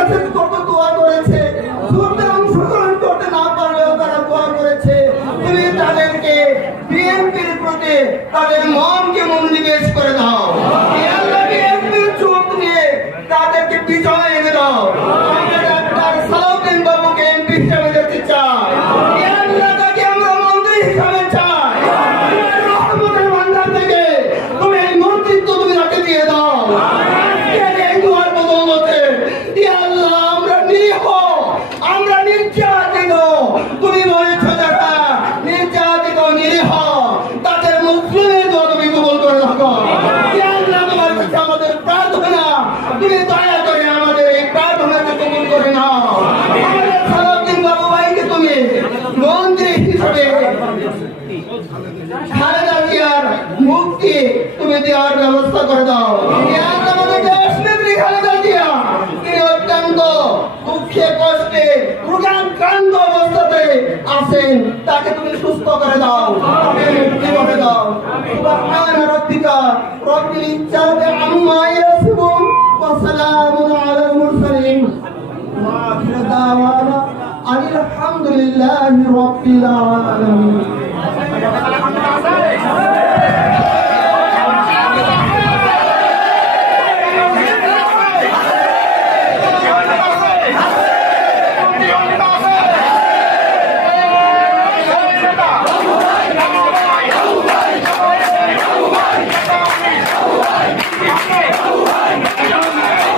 কাছে কত দোয়া করেছে, যুদ্ধে অংশগ্রহণ করতে না পারলেও তারা দোয়া করেছে। তুমি তাদেরকে বিএনপির প্রতি তাদের মনকে মনোনিবেশ করে দাও। আল্লাহ বিএনপির চোখ নিয়ে তাদেরকে বিজয় এনে দাও। আমরা ডাক্তার সালাউদ্দিন বাবুকে এমপি হিসাবে দেখতে চাই। আল্লাহ তাকে আমরা মন্ত্রী হিসাবে চাই। রহমতের ভান্ডার থেকে তুমি এই মন্ত্রিত্ব তুমি তাকে দিয়ে দাও। এই দোয়ার বদৌলতে আল্লাহ আমরা নিরীহ, আমরা নির্যাতিত, তুমি বলেছ যারা নির্যাতিত নিরীহ তাদের মুসলিমের দোয়া তুমি কবুল করে রাখো। আল্লাহ তোমার কাছে আমাদের প্রার্থনা, তুমি দয়া করে আমাদের এই প্রার্থনাকে কবুল করে নাও। আমাদের সালাউদ্দিন বাবু ভাইকে তুমি মন্ত্রী হিসেবে খালেদা জিয়ার মুক্তি তুমি দেওয়ার ব্যবস্থা করে দাও। আমাদের দেশ নেত্রী খালেদা জিয়া তিনি অত্যন্ত দুঃখে কষ্টে রোগাক্রান্ত অবস্থাতে আছেন, তাকে তুমি সুস্থ করে দাও, মুক্তি করে দাও। সুবহান রাব্বিকা রব্বিল ইজ্জাতি আম্মা ইয়াসিফুন ওয়া সালামুন আলাল মুরসালিন ওয়া আখিরু দাওয়ানা আলহামদুলিল্লাহি রাব্বিল আলামিন।